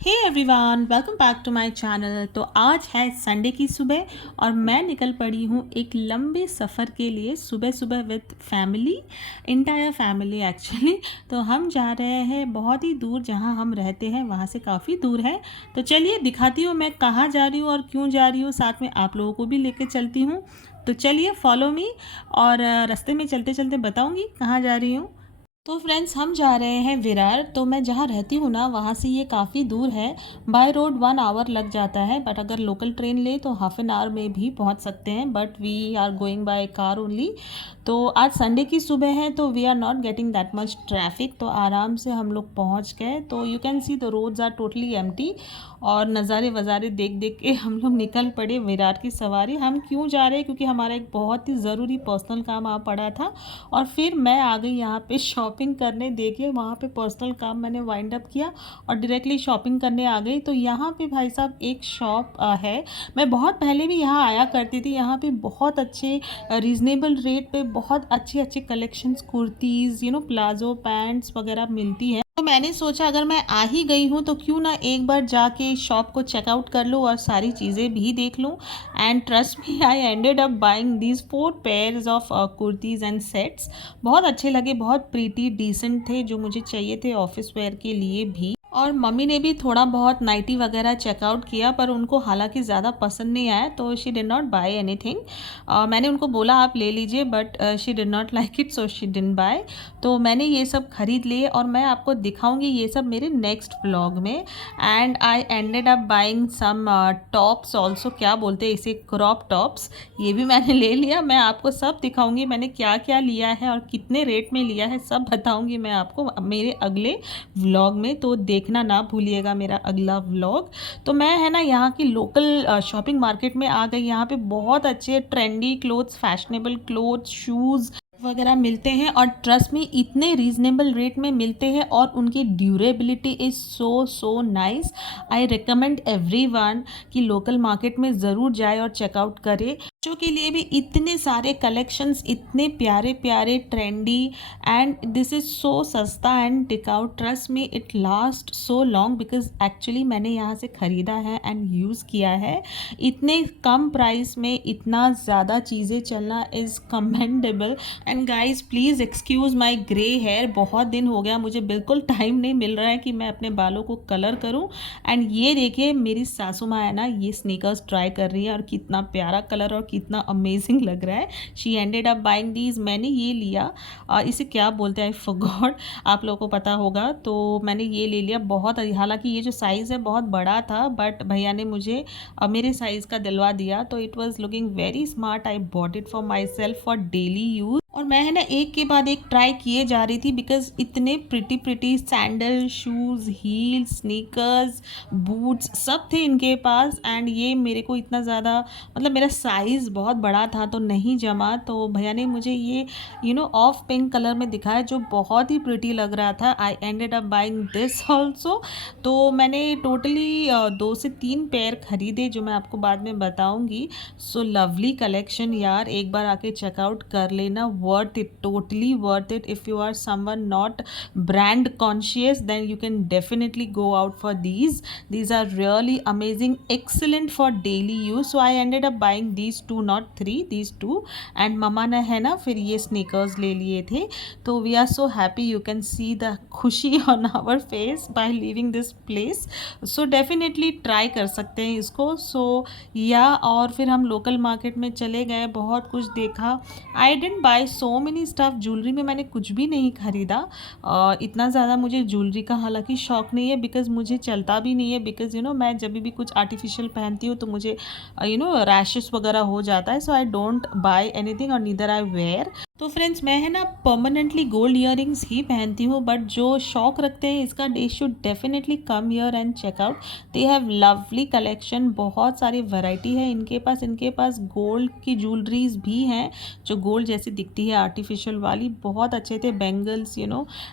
Hey everyone, welcome back to my channel. तो आज है संडे की सुबह और मैं निकल पड़ी हूँ एक लंबे सफ़र के लिए सुबह सुबह with family, entire family actually. तो हम जा रहे हैं बहुत ही दूर, जहाँ हम रहते हैं वहाँ से काफ़ी दूर है। तो चलिए दिखाती हूँ मैं कहाँ जा रही हूँ और क्यों जा रही हूँ, साथ में आप लोगों को भी लेके चलती हूँ। तो चलिए फॉलो मी और रास्ते में चलते चलते बताऊँगी कहाँ जा रही हूँ। तो फ्रेंड्स, हम जा रहे हैं विरार। तो मैं जहाँ रहती हूँ ना, वहाँ से ये काफ़ी दूर है। बाय रोड 1 आवर लग जाता है, बट अगर लोकल ट्रेन ले तो हाफ एन आवर में भी पहुँच सकते हैं, but we are going by car only. तो आज संडे की सुबह है तो we are not getting that much traffic, तो आराम से हम लोग पहुँच गए। तो you can see the roads are totally empty और नज़ारे वज़ारे देख देख के हम लोग निकल पड़े विरार की सवारी। हम क्यों जा रहे हैं, क्योंकि हमारा एक बहुत ही ज़रूरी पर्सनल काम आ पड़ा था और फिर मैं आ गई यहाँ पे शॉपिंग करने। देखिए वहाँ पे पर्सनल काम मैंने वाइंड अप किया और डायरेक्टली शॉपिंग करने आ गई। तो यहाँ पे भाई साहब एक शॉप है। मैं बहुत पहले भी यहाँ आया करती थी। यहाँ पे बहुत अच्छे रीज़नेबल रेट पे बहुत अच्छे अच्छे कलेक्शंस, कुर्तीज़, प्लाजो पैंट्स वगैरह मिलती है। तो मैंने सोचा अगर मैं आ ही गई हूँ तो क्यों ना एक बार जाके शॉप को चेकआउट कर लूँ और सारी चीज़ें भी देख लूँ। And trust me, I ended up buying these 4 pairs of kurtis and sets. बहुत अच्छे लगे, बहुत प्रीटी डिसेंट थे, जो मुझे चाहिए थे ऑफिस वेयर के लिए भी। और मम्मी ने भी थोड़ा बहुत नाइटी वगैरह चेकआउट किया, पर उनको हालांकि ज़्यादा पसंद नहीं आया, तो she did not buy anything. मैंने उनको बोला आप ले लीजिए, but she did not like it, so she didn't buy. तो मैंने ये सब खरीद लिए और मैं आपको दिखाऊंगी ये सब मेरे नेक्स्ट व्लॉग में। And I ended up buying some tops also, क्या बोलते हैं इसे, क्रॉप टॉप्स। ये भी मैंने ले लिया। मैं आपको सब दिखाऊंगी मैंने क्या क्या लिया है और कितने रेट में लिया है, सब बताऊंगी मैं आपको मेरे अगले व्लॉग में। तो देखना ना भूलिएगा मेरा अगला व्लॉग। तो मैं है ना यहाँ की लोकल शॉपिंग मार्केट में आ गई। यहाँ पे बहुत अच्छे trendy clothes, fashionable clothes, shoes वगैरह मिलते हैं और ट्रस्ट में इतने रीजनेबल रेट में मिलते हैं और उनकी durability is so so nice. I recommend everyone कि लोकल मार्केट में ज़रूर जाए और चेकआउट करे। बच्चों के लिए भी इतने सारे कलेक्शंस, इतने प्यारे प्यारे trendy, and this is so सस्ता एंड टिकाऊ। ट्रस्ट में it last so long, because actually मैंने यहाँ से ख़रीदा है एंड यूज़ किया है। इतने कम प्राइस में इतना ज़्यादा चीज़ें चलना is commendable. And guys please excuse my grey hair, बहुत दिन हो गया, मुझे बिल्कुल टाइम नहीं मिल रहा है कि मैं अपने बालों को कलर करूं। एंड ये देखिए मेरी सासू माँ है ना, ये स्नीकर्स ट्राई कर रही है और कितना प्यारा कलर और कितना अमेजिंग लग रहा है। She ended up buying these. मैंने ये लिया, इसे क्या बोलते हैं, आई फॉरगॉट, आप लोगों को पता होगा। तो मैंने ये ले लिया। बहुत, हालांकि ये जो साइज़ है बहुत बड़ा था, बट भैया ने मुझे मेरे साइज़ का दिलवा दिया। तो it was looking very smart. I bought it for my self for daily use. और मैं है ना एक के बाद एक ट्राई किए जा रही थी, बिकॉज इतने pretty pretty sandal, shoes, heels, sneakers, boots सब थे इनके पास। एंड ये मेरे को इतना ज़्यादा, मतलब मेरा साइज़ बहुत बड़ा था तो नहीं जमा। तो भैया ने मुझे ये ऑफ पिंक कलर में दिखाया, जो बहुत ही प्रिटी लग रहा था। आई ended up buying this also. तो मैंने टोटली 2 से 3 पेयर खरीदे, जो मैं आपको बाद में बताऊँगी। सो लवली कलेक्शन यार, एक बार आके चेकआउट कर लेना। Worth it, totally worth it. If you are someone not brand conscious, then you can definitely go out for these are really amazing, excellent for daily use. So I ended up buying these two, not three, these two. And mama ने है ना फिर ये sneakers ले लिए थे। तो we are so happy, you can see the खुशी on our face by leaving this place. So definitely try कर सकते हैं इसको। So या और फिर हम लोकल मार्केट में चले गए, बहुत कुछ देखा। I didn't buy so many stuff. Jewellery में मैंने कुछ भी नहीं खरीदा। इतना ज़्यादा मुझे ज्वेलरी का हालांकि शौक नहीं है, बिकॉज मुझे चलता भी नहीं है। बिकॉज मैं जब भी कुछ आर्टिफिशियल पहनती हूँ तो मुझे रैशेस वगैरह हो जाता है। सो आई डोंट बाय एनीथिंग और नीदर आई वेयर। तो फ्रेंड्स, मैं है ना परमानेंटली गोल्ड इयररिंग्स ही पहनती हूँ, बट जो शौक रखते हैं इसका, they should definitely come here and check out. They have lovely collection, बहुत सारी वैरायटी है इनके पास। इनके पास गोल्ड की ज्वेलरीज भी हैं जो गोल्ड जैसी दिखती है, आर्टिफिशियल वाली। बहुत अच्छे थे बैंगल्स,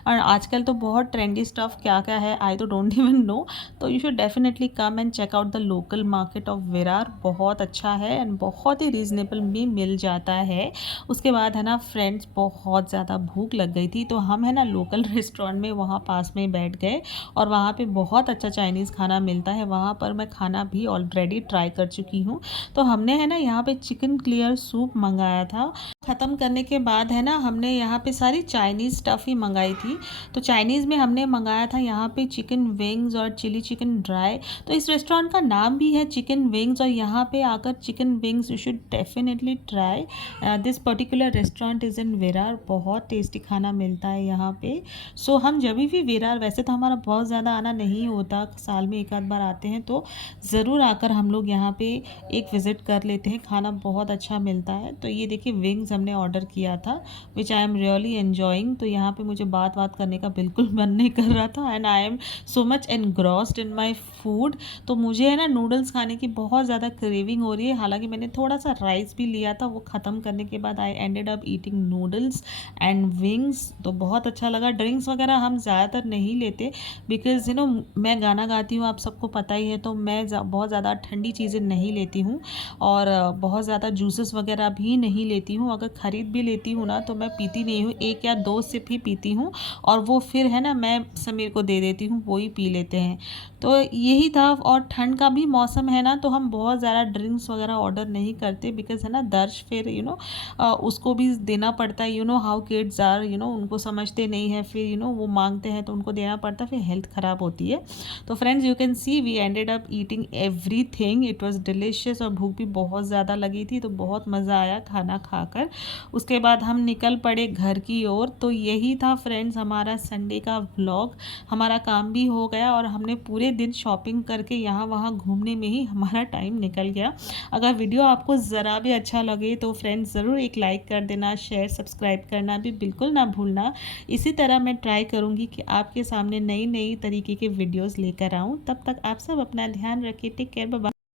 और आजकल तो बहुत ट्रेंडी स्टफ क्या क्या है, आई तो डोंट इवन नो। तो you should definitely come and check out the local market of Virar. बहुत अच्छा है एंड बहुत ही रीजनेबल भी मिल जाता है। उसके बाद है ना फ्रेंड्स बहुत ज़्यादा भूख लग गई थी, तो हम है ना लोकल रेस्टोरेंट में वहाँ पास में बैठ गए और वहाँ पे बहुत अच्छा चाइनीज़ खाना मिलता है। वहाँ पर मैं खाना भी ऑलरेडी ट्राई कर चुकी हूँ। तो हमने है ना यहाँ पे चिकन क्लियर सूप मंगाया था। ख़त्म करने के बाद है ना हमने यहाँ पे सारी चाइनीज़ स्टफ़ ही मंगाई थी। तो चाइनीज़ में हमने मंगाया था यहाँ पे चिकन विंग्स और चिली चिकन ड्राई। तो इस रेस्टोरेंट का नाम भी है चिकन विंग्स, और यहाँ पे आकर chicken wings you should definitely try. This particular restaurant is in Virar. बहुत टेस्टी खाना मिलता है यहाँ पे। सो हम जब भी विरार, वैसे तो हमारा बहुत ज़्यादा आना नहीं होता, साल में एक आध बार आते हैं, तो ज़रूर आकर हम लोग यहाँ पे एक विज़िट कर लेते हैं। खाना बहुत अच्छा मिलता है। तो ये देखिए विंग्स हमने ऑर्डर किया था, विच आई एम रियली एन्जॉइंग। तो यहाँ पे मुझे बात करने का बिल्कुल मन नहीं कर रहा था, and I am so much engrossed in my food. तो मुझे है ना नूडल्स खाने की बहुत ज़्यादा क्रेविंग हो रही है। हालांकि मैंने थोड़ा सा राइस भी लिया था, वो ख़त्म करने के बाद आई ended up eating noodles and wings. तो बहुत अच्छा लगा। ड्रिंक्स वगैरह हम ज़्यादातर नहीं लेते, बिकॉज़ मैं गाना गाती हूँ, आप सबको पता ही है। तो मैं बहुत ज़्यादा ठंडी चीज़ें नहीं लेती हूँ, और बहुत ज़्यादा जूसेस वगैरह भी नहीं लेती हूँ। अगर ख़रीद भी लेती हूँ ना, तो मैं पीती नहीं हूँ, 1 या 2 सिप ही पीती हूँ, और वो फिर है ना मैं समीर को दे देती हूँ, वो ही पी लेते हैं। तो यही था। और ठंड का भी मौसम है ना, तो हम बहुत ज़्यादा ड्रिंक्स वगैरह ऑर्डर नहीं करते, बिकॉज़ है ना दर्श फिर उसको भी देना पड़ता है। हाउ किड्स आर, उनको समझते नहीं है, फिर वो मांगते हैं तो उनको देना पड़ता है, फिर हेल्थ ख़राब होती है। तो friends you can see we ended up eating everything. It was delicious, और भूख भी बहुत ज़्यादा लगी थी, तो बहुत मज़ा आया खाना खाकर। उसके बाद हम निकल पड़े घर की ओर। तो यही था फ्रेंड्स हमारा संडे का व्लॉग। हमारा काम भी हो गया, और हमने पूरे दिन शॉपिंग करके यहाँ वहाँ घूमने में ही हमारा टाइम निकल गया। अगर वीडियो आपको ज़रा भी अच्छा लगे तो फ्रेंड्स ज़रूर एक लाइक कर देना, शेयर सब्सक्राइब करना भी बिल्कुल ना भूलना। इसी तरह मैं ट्राई करूँगी कि आपके सामने नई नई तरीके के वीडियोज़ लेकर आऊँ। तब तक आप सब अपना ध्यान रखिए। Take care, bye bye.